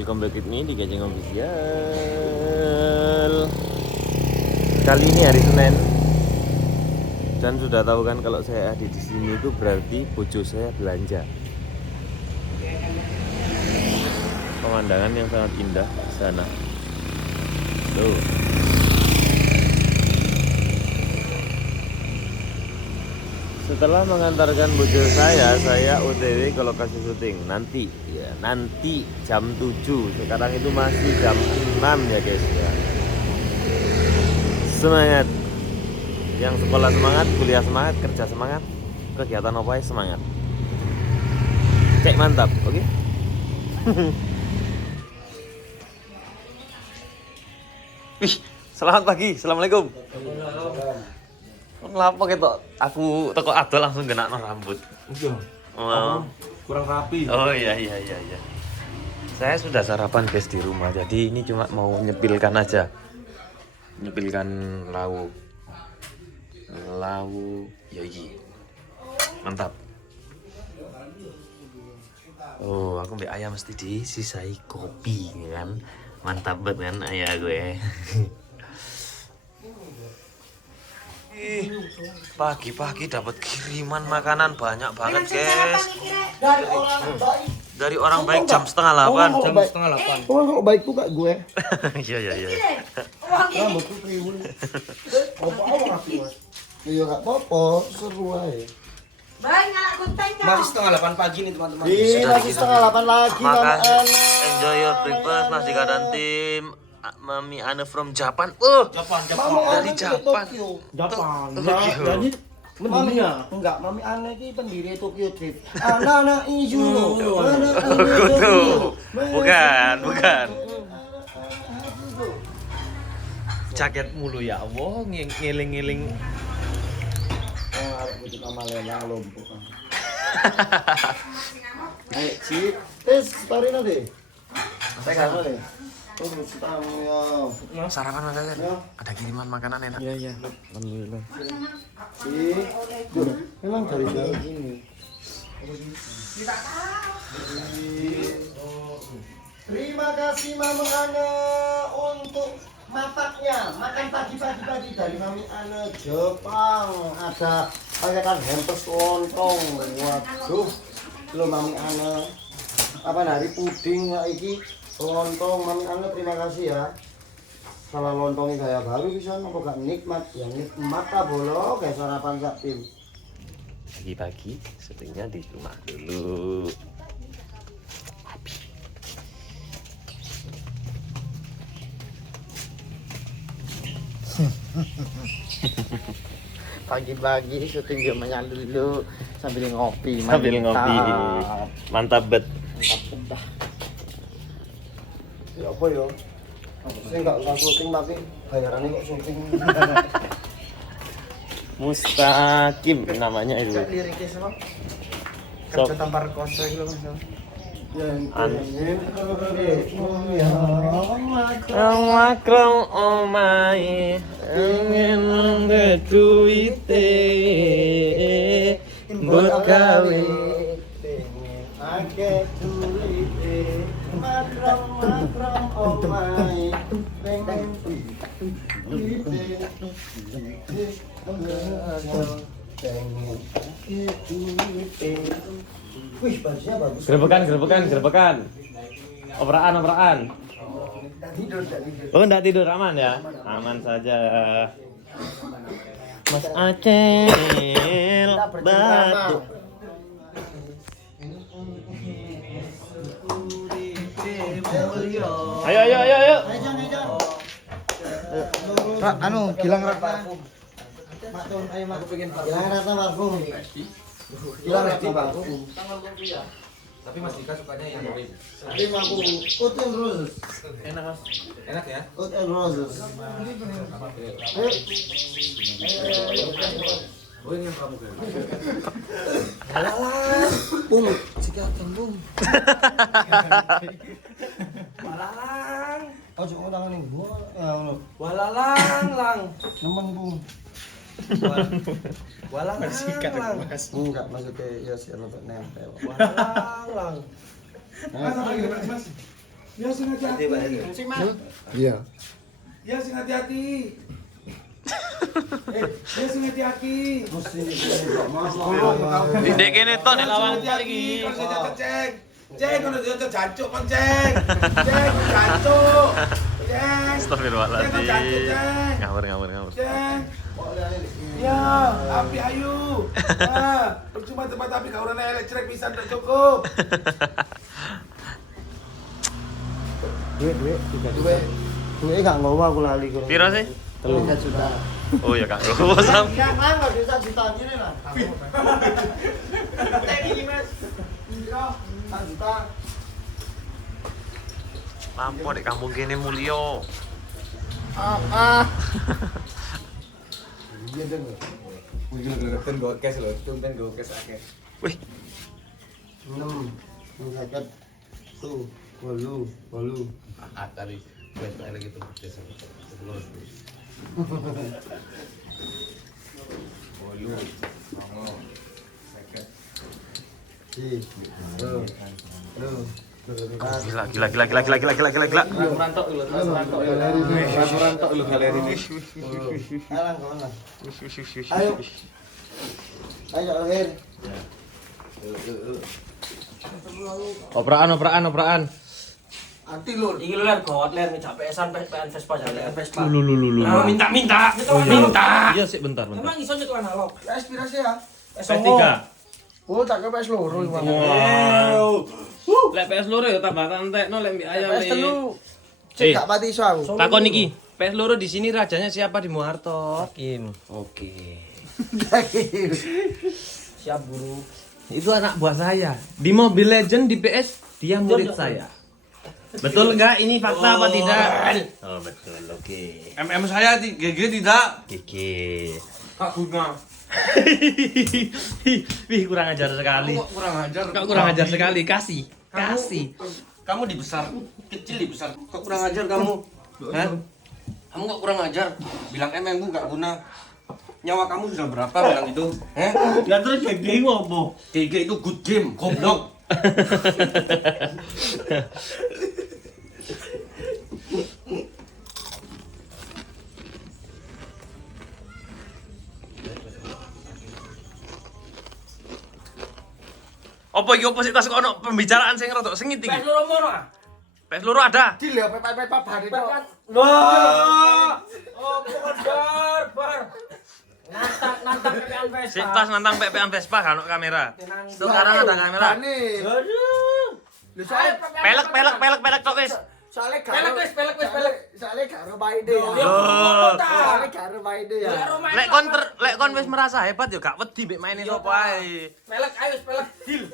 welcome back with me di Gajeng Official. Kali ini hari Senin. Dan sudah tahu kan kalau saya ada di sini itu berarti bojo saya belanja. Pemandangan yang sangat indah di sana. Tuh. Setelah mengantarkan bojo saya OTW ke lokasi syuting. Nanti jam 7. Sekarang itu masih jam 6 ya guys ya. Semangat. Yang sekolah semangat, kuliah semangat, kerja semangat, kegiatan apa ya semangat. Cek mantap, oke? Wih, selamat pagi, assalamualaikum. Kenapa gitu? Aku toko adol langsung kena rambut. Iya. Kurang rapi. Oh iya. Saya sudah sarapan guys di rumah. Jadi ini cuma mau nyepilkan aja. Nyepilkan lauk yoi. Mantap. Oh, aku mbak ayam mesti disisai kopi kan. Mantap banget kan ayah gue. Pagi-pagi dapat kiriman makanan banyak banget guys. Dari orang baik jam setengah 8. Jam setengah 8. Kalau baik tuh kak gue. Iya. Rambutku kriwil. Apa aku? Iya nggak apa-apa, seru aja. Banyak kontennya. Masih setengah 8 pagi nih teman-teman. Iya, masih setengah 8 lagi. Makan, enjoy your breakfast, Mas Dika dan tim. Mami Ana from Japan. Japan. Dari Japan. Jepang. Tokyo. Jadi mendunia. Enggak, Mami Ana ini pendiri Tokyo Trip. Anak Izuno. Bukan. Jaket mulu ya Allah, ngiling-ngiling. Oh, arek butuh nama lelang lompok. Ayo, si. Story nanti. Saya kan deh. Terus tamu ya. Sarapan Mas Azer. Ya. Ada kiriman makanan enak. Iya. Alhamdulillah. Memang dari jauh gini. Terima kasih Mama Ana untuk mataknya. Makan pagi-pagi dari Mami Ana Jepang. Ada paketan hampers lontong. Waduh. Lo Mami Ana. Apa hari puding ya iki? Lontong Mami Ana terima kasih ya. Salah lontongnya kayak baru bisa nopo gak nikmat. Yang nikmat tak bolo kayak sarapan sak tim. Pagi-pagi syutingnya di rumah dulu. Pagi-pagi syuting zamannya dulu sambil ngopi. Mantap bet. Mantap. Ya apa ya? Saya enggak syuting tapi bayarannya kok syuting. Mustaqim namanya itu. Liriknya sama. So, Kerja tampar koso itu Mas. Makram omai ingin ngeduite mbok gawe ake duite makram omai pengen duite wih bajunya bagus. Gerebekan. Operaan. Tidur. Oh, enggak tidur, aman ya? Aman saja. Mas Acel batu. Ayo. Pak, Gilang Ratna. Gilang Ratna parfum. Gilang Ratna parfum. Tapi Mas Dika sukanya yang lain. Tapi aku Oud and Roses. Enak ya? Oud and Roses. Oh ini yang kamu kan. Halalan. Jika tembung. Walalang. Oh, cuma tangan ini. Walalang lang. Nemen, Bung. Walang sikat lang. Enggak, maksudnya ya sih untuk nempel. Walang lang. Mas, Ya sing hati-hati. Iya. Ya sing hati-hati. Ya sing hati-hati. Dek kene tok nek lawang Hati-hati. Kalau saya cek. Cek kalau dia jancuk kon cek. Cek jancuk. Cek. Astagfirullahaladzim. Jancuk cek. Ngawur. Cek. Ya, api ayu. Percuma tempat api kau orang elektrik bisa tak cukup. Duit gak ngomong aku lali kurang. Piro sih? 3 juta. Oh ya Kak. Bosam. Enggak mangga 1 juta gini lah. Ini mas. Piro? 1 juta. Lampu di kampung kene mulio. Iya dong. Mungkin kelihatan gue cash loh, tumben gue cash akeh. Wih, 6 50 tuh 8 Tadi buat lagi tuh desa. Sebelum. Bolu, songo, seket. gila. Rantok lu, rantok lu galeri. Alang kawan. Ayo. Ayo akhir. Operaan. Anti lur. Iki lu ler gawat ler ngecapesan PN Vespa jalan Vespa. Lu. Minta. Iya sih bentar. Emang iso nyetuan analog. Aspirasi ya. PS3. Oh, tak ke PS loro iki. Lek PS loro ya tambah entekno lek mbek ayam PS le. telu. Cek gak pati iso aku. Takon iki, PS loro di sini rajanya siapa di Muharto? Hakim. Oke. Siap guru. Itu anak buah saya. Di Mobile Legend di PS dia murid saya. Betul enggak? Ini fakta apa tidak? Oh, betul. Oke. MM saya GG tidak. Kiki. Kak Guna. Wih, kurang ajar sekali. Kok kurang ajar? Kok kurang ajar sekali? Kasih. Kamu dibesar, kecil dibesar. Kok kurang ajar kamu? Hah? Kamu kok kurang ajar? Bilang MM itu nggak guna. Nyawa kamu sudah berapa bilang itu? Ya terus GG ngopo? GG itu good game, goblok. Apa iki opo sik tas kok ono pembicaraan sing rada sengit iki? PS loro mono ah. PS loro ada. Dil ya pepe-pepe bar itu. Wah. Oh, bar. Nantang PN Vespa. Sik tas nantang PPan Vespa kan ono kamera. Sekarang ada kamera. Aduh. Lu soalnya Pelek tok wis. soalnya Pelek wis. Soalnya gak baide ya. Loh. Soalnya gak baide ya. Lek kon wis merasa hebat yo gak wedi mbek maine sapa ae. Pelek ayo pelek deal.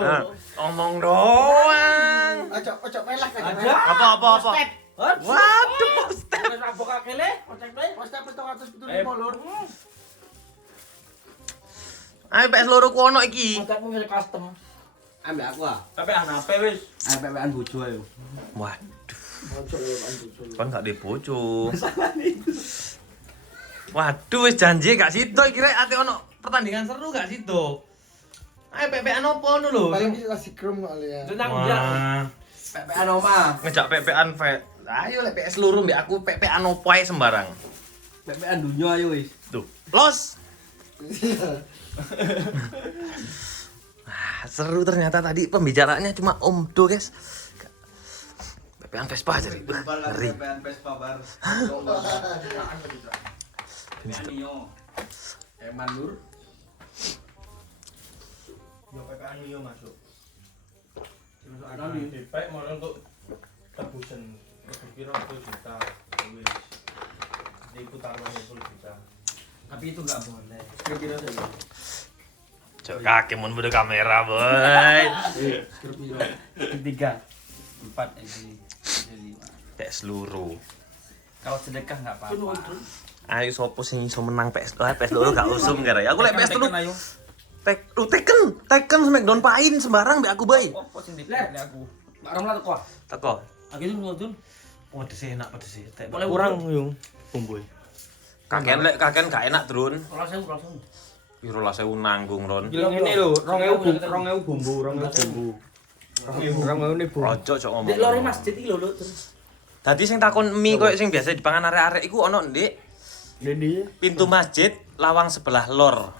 Nah, omong doang. Ojo pelek aja. Apa? Waduh, Step. Wis rabok akele, ocek bae. Postnya 775 lur. Ayo PS loro ku ono iki. Ocekmu wis custom. Ambil aku ah. PPan HP wis. PPN bojo ayo. Waduh, Ojo bojo. kon gak di bojo. Waduh, wis janji gak sido iki rek ate ono pertandingan seru gak sido. Ayo PPan opo ngono lho. Paling kasih krum kali ya. Tenang jak. PPN oma. Ngejak PPan ayo lek PS loro mbek aku PPan opo ae sembarang. PPN dunia ayo wis. Tuh, los. Seru ternyata tadi pembicaraannya cuma Om Do, guys. PPan Vespa aja nih. Ngeri. PPan Vespa bar. Mio. Eman Nur. Yo PPan Mio masuk. Ada di DP mau untuk tebusan. Kira 10 juta. Wis. Ikut taruhan 10 juta. Tapi itu enggak boleh. Kira saja. Cok kaki mun bude kamera, boy. Ketiga 4 ini 5. PS loro. Kalau sedekah enggak apa-apa. Ayo sopo sing iso menang PS loro gak usum gara. Aku lek PS loro. ayo. Tekken Smackdown pain sembarang mbek aku bae. Opo sing dipilih aku. Mbak Ramla teko. Teko. Aku itu ngudun. Pedes enak pedes. Boleh Kurang yung bumbu. Kaken gak enak, Drun. 2.000. Piro lah 1000 nanggung, Ron. Gila ngene lho, 2000 bumbu. Ojo cok ngomong. Dek lore masjid iki lho terus. Dadi sing takon mie koyo sing biasa dipangan arek-arek iku ono, Ndik. Pintu masjid lawang sebelah lor.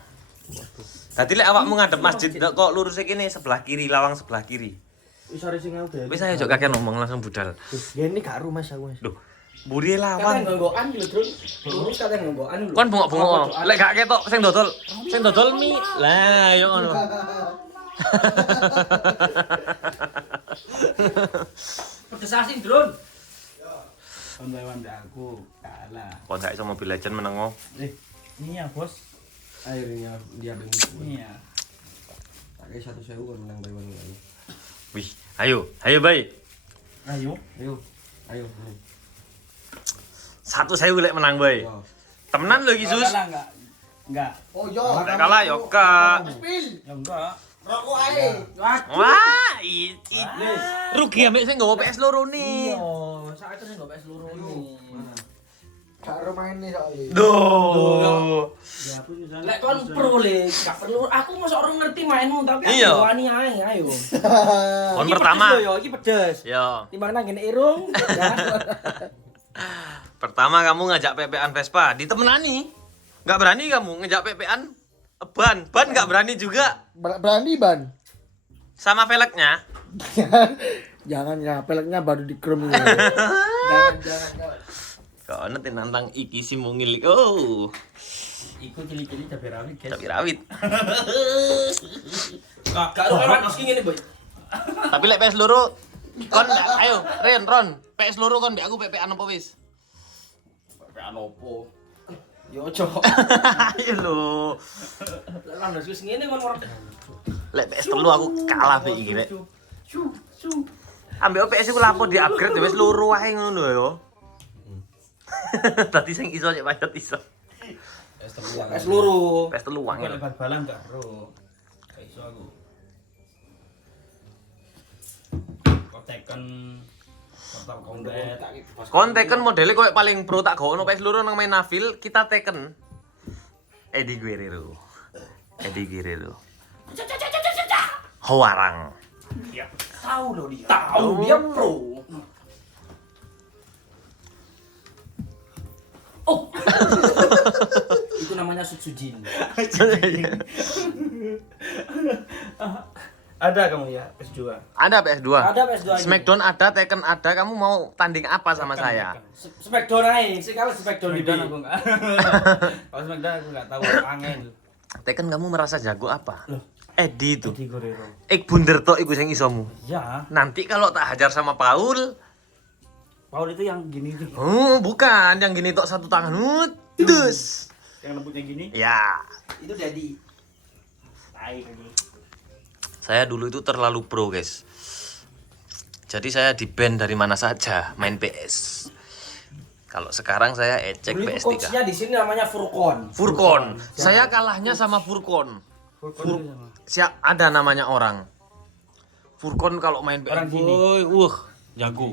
Dadi lek awakmu ngadep masjid kok lurus kene sebelah kiri, lawang sebelah kiri. Wis are sing ngau deh. Wis ayo jok kakek ngomong langsung budal. Gini gak rumah aku Mas. Duh, mburi Katanya lawang. nganggokan lho, Drun. Lurus katanya nganggokan lho. Kon bengok-bengok. Lek gak ketok sing dodol mie. Lah yo ngono. Pedes asin, Drun. Pembawan aku kalah. Kon gak iso Mobile Legend menengo. Ini ya, Bos. Akhirnya dia bengi. Iya. Tak kayak 1.000 kan menang by one kali. Wih, ayo Bay. Ayo. 1.000 lek menang, Bay. Temenan lho iki, Sus. Enggak. Oh yo. Lek kalah yo kak. Spill. Ya enggak. Rokok ae. Wah, iki. Rugi ambek sing nggawa PS loro ni. Iya, saat itu enggak PS loro ini. Karo main nih soalnya. Duh. Lek kon pro le, gak perlu aku mosok orang ngerti mainmu tapi aku Iya. wani ae ayo. Kon Iki pertama. pedes lho yo, iki pedes. Yo. Timbang nang ngene irung. Ya. Pertama kamu ngajak PP-an Vespa, ditemenani. Enggak berani kamu ngajak PP-an ban enggak berani juga. Berani ban. Sama velgnya. Jangan ya, peleknya baru dikrum. Jangan. Kau nanti nantang iki si mungil. Oh, Iku cili-cili cabai rawit, guys. cabai rawit. Gak ada meski ngene, Boy. Tapi lek PS loro kon ayo Ron PS loro kon mbek aku PP-an apa wis? PP-an opo? Yo ojo. Ayo lho. Lah ndas wis ngene kon ora. Lek PS telu aku kalah mbek iki rek. Ambek PS iku lapo di-upgrade wis loro wae ngono yo. Tadi sing iso cek pacet iso. PS loro. PS telu Aku wangel. lebar balang gak ro. Gak iso aku. Kok Tekken Mortal Kombat. Kon Tekken modele koyo paling pro tak gono PS loro nang main Navil, kita Tekken. Eddie Guerrero. Hoarang. Tahu loh dia. Tahu dia pro. Oh. Itu namanya Sutsujin. Ada kamu ya PS2. Ada PS2. Ada PS2 ini. Smackdown ada, Tekken ada. Kamu mau tanding apa sama saya? Smackdown aja. Sekali Smackdown di Smackdown aku enggak. Kalau Smackdown aku enggak tahu angin. Tekken kamu merasa jago apa? Loh. Eddie itu. Di Guerrero. Ik bunder tok iku sing isomu. Ya, Nanti kalau tak hajar sama Paul, Paul itu yang gini tuh. bukan yang gini tok satu tangan. Dus. Yang lembutnya gini. Ya. Itu jadi. Tai lagi. Saya dulu itu terlalu pro, guys. Jadi saya di-ban dari mana saja main PS. Kalau sekarang saya ecek Dulu itu PS3. coachnya di sini namanya Furkon. Furkon. Saya kalahnya sama Furkon. Ada namanya orang. Furkon kalau main PS. Orang gini. Jago.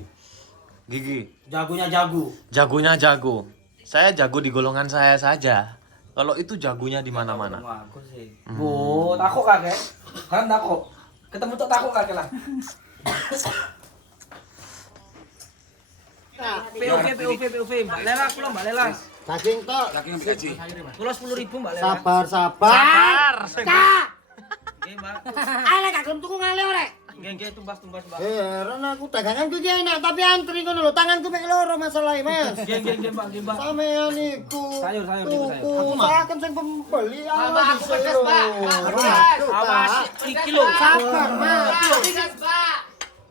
Gigi. Jagonya jago. Jagonya jago. Saya jago di golongan saya saja. Kalau itu jagonya di mana-mana. Sama aku sih. Oh, takut kakek. Kan takut. Ketemu tuh takut kakek lah. POV, Mbak Lela, kula Mbak Lela. Daging tok. Kula 10.000 Mbak Lela. Sabar. Nggih, Mbak. Ale gak gelem tuku ngale orek. Nggih, tumbas, Mbak. Heran aku daganganku ki enak tapi antri ngono lho, tanganku mek loro masalahe, Mas. Nggih, Mbak. Sampeyan iku. Sayur, tuku, Aku mah. saken sing pembeli Aku pedes, Pak. Awas, iki lho. Sabar, Mas. Pedes, Pak.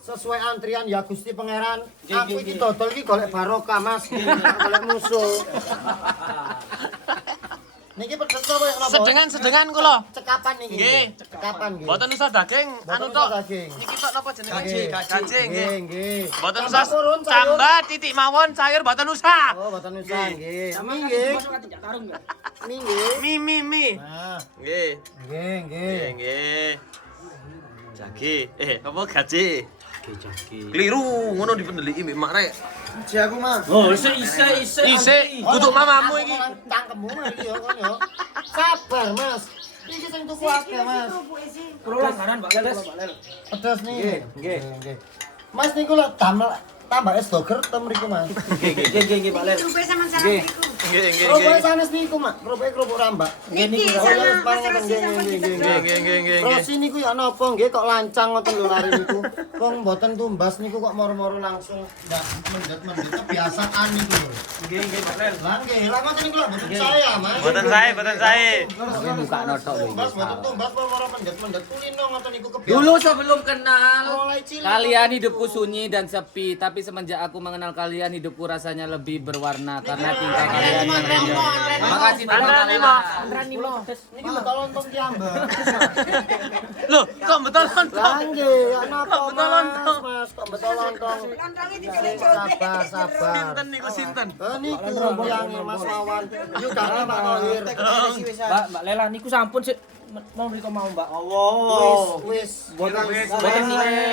Sesuai antrian ya Gusti Pangeran. Nggih, Aku nggih, iki nggih. dodol iki golek barokah, Mas. Golek musuh. Niki pedes apa ya? Sedengan kula. Cekapan niki. Nggih. Cekapan nggih. Boten usah daging, anu Boten tok. usah daging. Niki tok napa jenenge? Gaji, nggih. nggih. Boten Tambah usah turun, sayur. tambah titik mawon sayur boten usah. Oh, boten usah nggih. Sama Mie kan nggih. masuk kan tidak tarung ya. Mie nggih. Mi. Nah, Nggih. nggih, nggih. Nggih. Jagi. Apa gaji? Keliru, ngono dipendeliki mbek mak rek. Si aku, Mas. Oh, ise. Isik kutuk mamamu iki. Tangkemmu iki ya kon ya. Sabar, Mas. Iki sing tuku akeh, Mas. Kulo langganan Mbak Lel. Pedas nih. Nggih. Mas niku lho tambah es doger tem mriku, Mas. Nggih Mbak Lel. Nggih, nggih, Kerupuk sanes niku, Mak. Kerupuk rambak. Nggih niki. Oh ya, nggih. Terus niku ya napa nggih kok lancang ngoten lho lari niku. Wong mboten tumbas niku kok moro-moro langsung ndak mendet-mendet kebiasaan niku lho. Nggih Mbak Lel. Lah nggih, lah ngoten niku lho mboten saya, Mas. Boten sae. Buka notok lho. Tumbas mboten tumbas moro mendet-mendet kulino ngoten niku kebiasaan. Dulu sebelum kenal, mulai cilik. kalian hidupku sunyi dan sepi. Tapi semenjak aku mengenal kalian, hidupku rasanya lebih berwarna karena tingkah kalian yang rendah. Makasih banyak. Niki betul lontong kiambak. Loh, kok betul lontong? Lah nggih, ya napa Kok betul lontong? Mas, kok betul lontong. Sabar. Sinten niku sinten? Niku yang Mas Wawan. Yuk kami Pak Tohir. Mbak Lela niku sampun sik mau mriko mau Mbak. Wis. Boten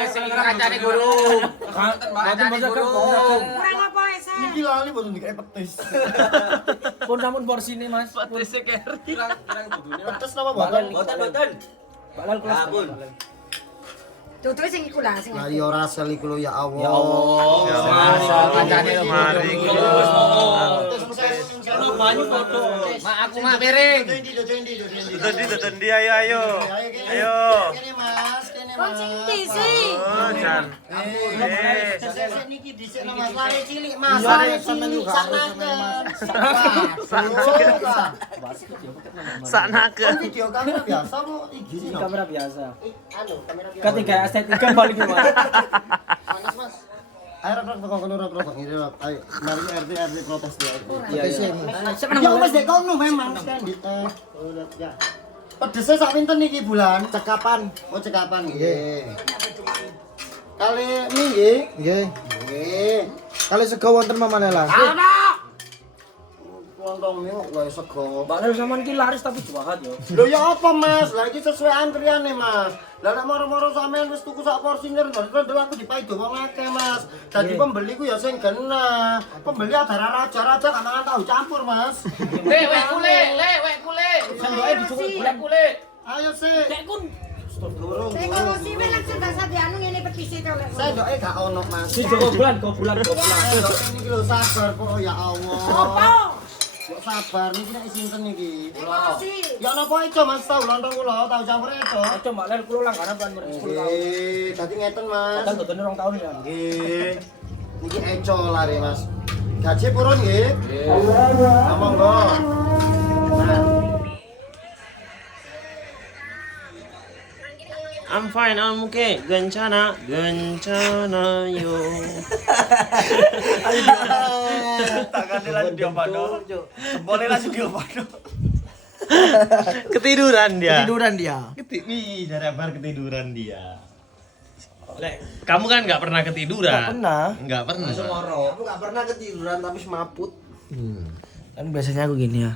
Sing kacane guru. Boten guru. Kurang apa Esa? Niki lali mboten dikek petis. Pun sampun porsine Mas. Patise keri. Petis napa mboten? Mbak Lel kelas. Tutup sing iku lah sing. Lah ya rasel iku lho ya Allah. Ya Kancane lho, mari guru. Mak aku mak piring. Dodon dia ayo. Ayo. Kene Mas, kene Mas. Koncing disi. Oh, Jan. Sesek niki dhisik Mas, lari cilik Mas. Lari cilik Saknake. Video kamera biasa apa IG sih? no? Kamera biasa. Anu, kamera biasa. Ketiga estetika balik Mas. Panas Mas. Ayo rok kono rok. Ini rok. Ayo, mari RT protes ya. Iya. Ya wis dek kono memang standit. Udah ya. Pedesnya sak pinten niki bulan? Cekapan. Oh, cekapan nggih. Kali mie nggih. Nggih. Kali sego wonten Mamanela. Lontong mie kok wae sego. Mbak Lel sampean iki laris tapi jahat yo. Lho ya apa Mas? Lah iki sesuai antriane Mas. Lah nek moro-moro sampean wis tuku sak porsi ndel aku dipaido wong akeh Mas. Dadi pembeli ku ya sing genah. Pembeli ada raja-raja gak mangan tahu campur Mas. Wek kule. Sendoke dicukup bulan. Ayo sih. Nek kun Sing ngono sih langsung bahasa dianu ngene petisi to lek. Sendoke gak ono Mas. si Joko bulan, go bulan. Sendoke niki lho sabar kok ya Allah. Apa? Kok sabar niki nek sinten niki? Sih. Ya napa ijo Mas tahu lontong kula, tahu campur ijo. Aja Mbak Lel kulo langganan kan 10 tahun. Nggih, dadi ngeten Mas. Kan boten 2 tahun ya. Nggih. Niki eco lari Mas. Gaji purun nggih? Nggih. Nah, monggo. Nah, I'm fine, I'm okay. Gencana yo. Tangannya langsung diopano. Boleh langsung diopano. Ketiduran dia. dia. Wih, bar ketiduran dia. Lek, kamu kan nggak pernah ketiduran. Nggak pernah. Aku gak pernah ketiduran tapi semaput. Kan biasanya aku gini ya.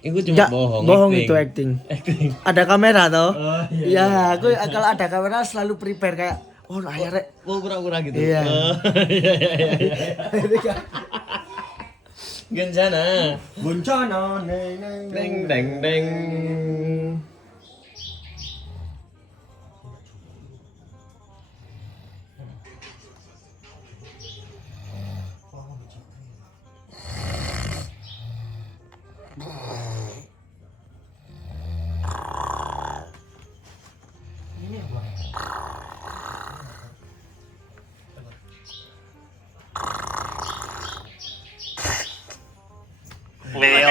Itu cuma bohong. Bohong acting. itu acting. Acting. Ada kamera toh? Oh, Iya, aku kalau ada kamera selalu prepare kayak oh akhirnya Oh, pura-pura gitu. Iya. Oh, iya. Gencana. Bencana Deng deng deng. Nih,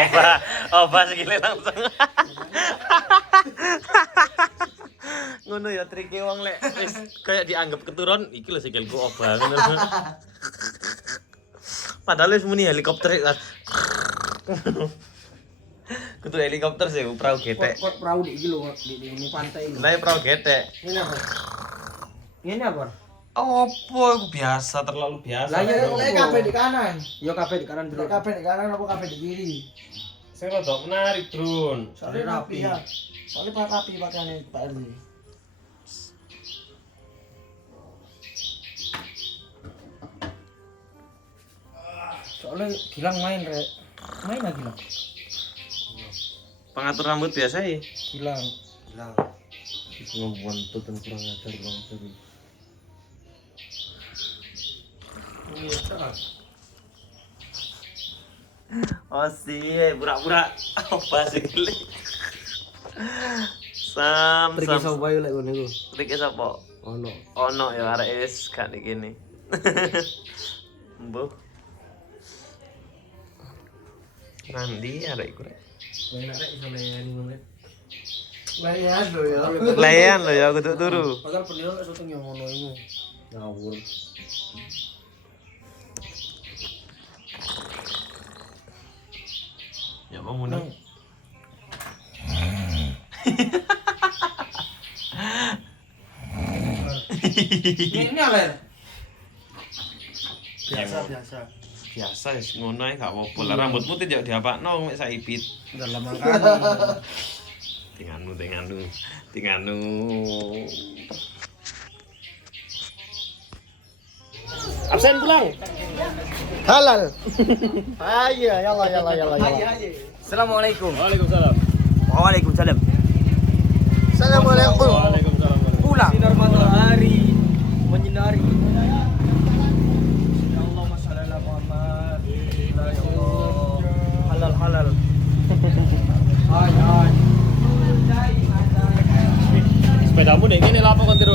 oba segini langsung. Ngono ya trike wong lek wis kayak dianggap keturun iki lho sikilku oba ngono. Padahal wis muni helikopter kan. Kudu helikopter sih perahu getek. kok perahu di iki lho di ini pantai ini. Lah perahu getek. Ini apa? Ini apa? Opo iku biasa terlalu biasa. Lah ya Lek kabeh di kanan. Yo kabeh di kanan dulu. Kabeh di kanan apa kabeh di kiri? Sing rada menarik, Drun. Soalnya rapi ya. Soalnya Pak rapi pakaiannya Pak RW. Soalnya Gilang main rek. Main lagi Gilang. Pengatur rambut biasa ya. Hilang. Ngomong dan kurang ajar bang. Oh sih, pura-pura apa sih kali? Sam. bayu lek ngono iku. Trike sapa? Ono ya arek wis gak nek kene. Mbuh. Nandi arek iku rek. Enak rek iso layani ngono. Layan lo ya kudu turu. Padahal penil lek syuting yang ngono iku. Ngawur. Ya mau munang. Ini aler. Biasa. Biasa wis ngono ae gak apa-apa. Lah rambutmu tidak diapakno mek saipit. Dalam mangkane. Tinganu. Absen pulang. Halal. Ayo, yalla. Assalamualaikum. Waalaikumsalam. Waalaikumsalam. Assalamualaikum. Pulang. Sinar matahari menyinari. Ya Allah, masalah Muhammad. Ya Allah. Halal. Sepedamu nih, ini lapor kontir